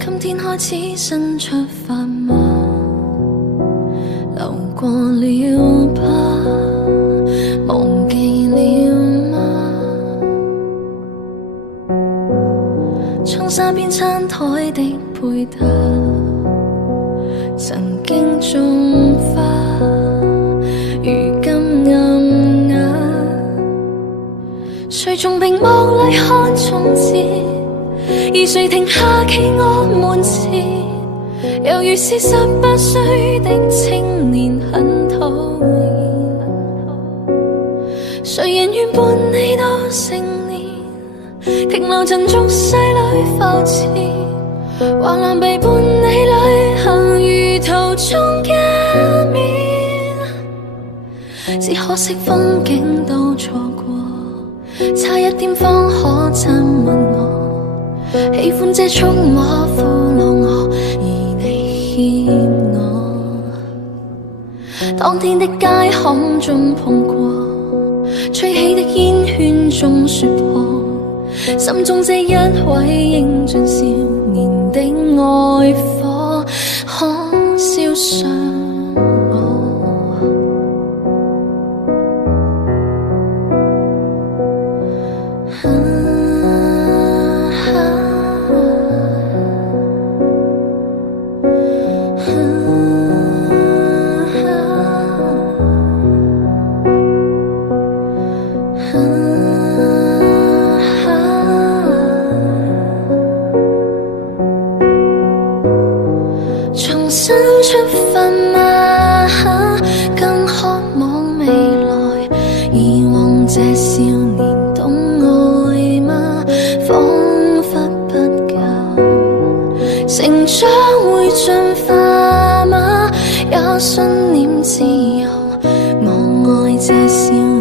今天開始新出發嗎？流過了吧，忘記了嗎？窗紗邊餐台的配搭，曾經種花，如今暗啞。誰從屏幕裏看從前？而誰停下企我門前？猶如是18歲的青年，很討厭。誰人願伴你到成年？停留塵俗世裏浮潛，橫欄被伴你旅行，如途中一面。只可惜風景都錯過，差一點方可親吻我。喜歡這觸摸俘虜我，而你欠我。當天的街巷中碰過，吹起的煙圈中說破，心中這一位英俊少年的愛火，可燒傷我。重新出發嗎？更渴望未來。以往這少年懂愛嗎？彷彿不夠。成長會進化嗎？也信念自由。我愛這少年。